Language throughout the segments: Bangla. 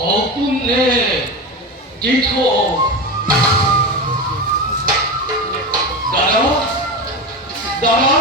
সপুণ্যে তীর্থ দাদা দাদা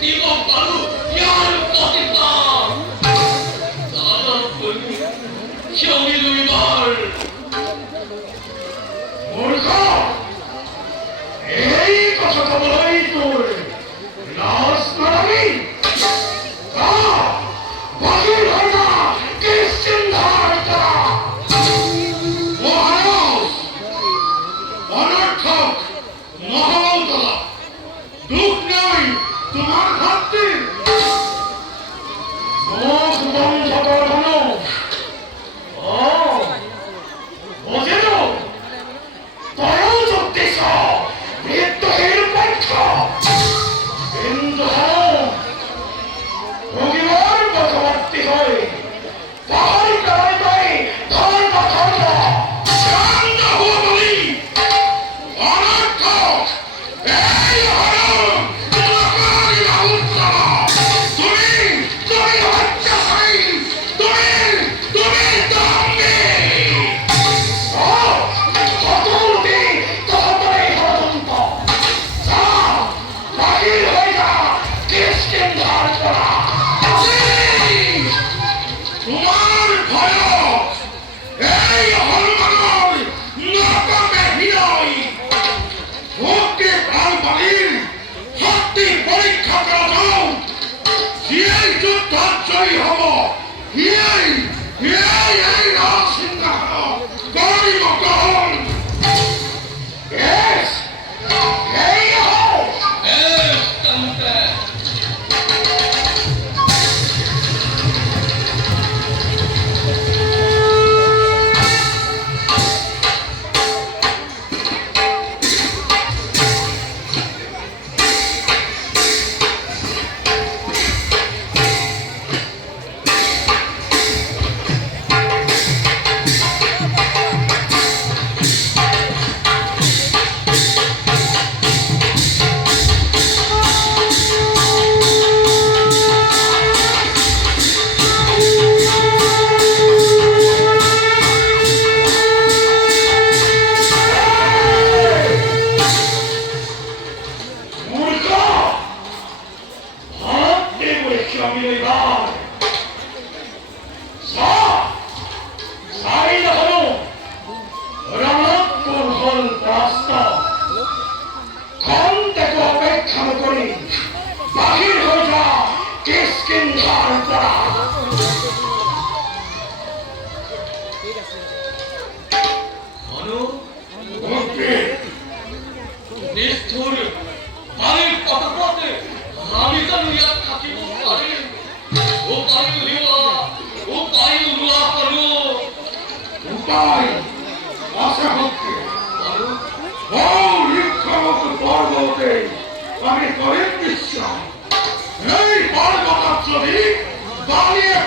Digo, Palu, অতীতার দাদার প্রতি স্বামী দুইবার মূর্খ এই কথা তো বলাই তোর লাশ মারামি বাহির হয় না কিষ্কিন্ধার করা মহারাজ অনর্থক মহামৌতলা দুঃখ নেই তোমার খাদ্যে মুখ বন্ধ কর মানুষ ও বোঝেন তরল চব্বিশ মৃত্যুহীন পক্ষ কিন্তু ভগিবার পথবর্তী হয়ে পাহাড়ি কারাই পাই ধর্ম ধর্ম শান্ত হওয়া বলি অনর্থক এই হরণ তোমাকে উত্তম তুমি তুমি হত্যাশালী তুমি দম্ভী ও কতটি ততটাই হরন্ত যা বাহির হয়ে যা কিষ্কিন্ধার করা তোমার ভয় এই হনুমানের নাকামে হিরই ভক্তি প্রাণ বালির শক্তি পরীক্ষা করা যাও এই যুদ্ধ জয়ী হব এই রাজ সিংহাসন গরিব গ্রহণ Yes! Hey yo! Yes, Tante! নিষ্ঠুর বাড়ির পথপথে আমি জানিয়া থাকিব পারে ও বায়ু উড়া করো উপায় আশা হচ্ছে ও লিক্ষমত পর্বতে আমি করেন বিশ্বাস এই পর্বত যদি বানিয়ে